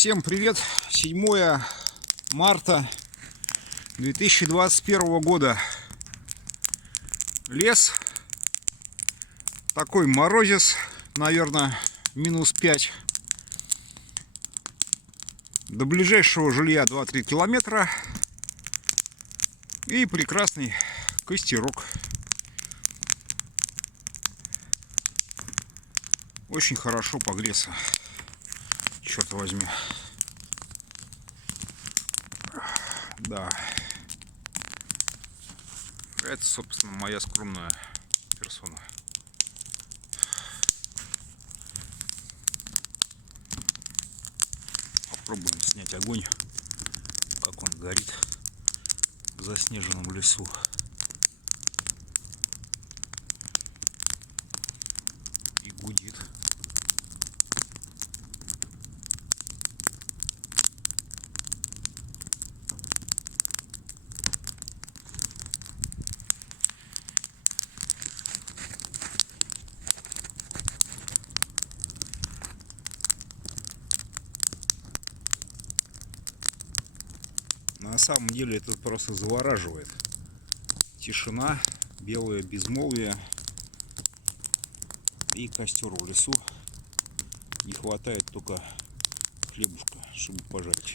Всем привет! 7 марта 2021 года. Лес. Такой морозец, наверное, -5. До ближайшего жилья 2-3 километра. И прекрасный костерок. Очень хорошо погреться. Черт возьми. Да. Это, собственно, моя скромная персона. Попробуем снять огонь, как он горит в заснеженном лесу. И гудит. На самом деле это просто завораживает. Тишина, белое безмолвие и костер в лесу. Не хватает только хлебушка, чтобы пожарить.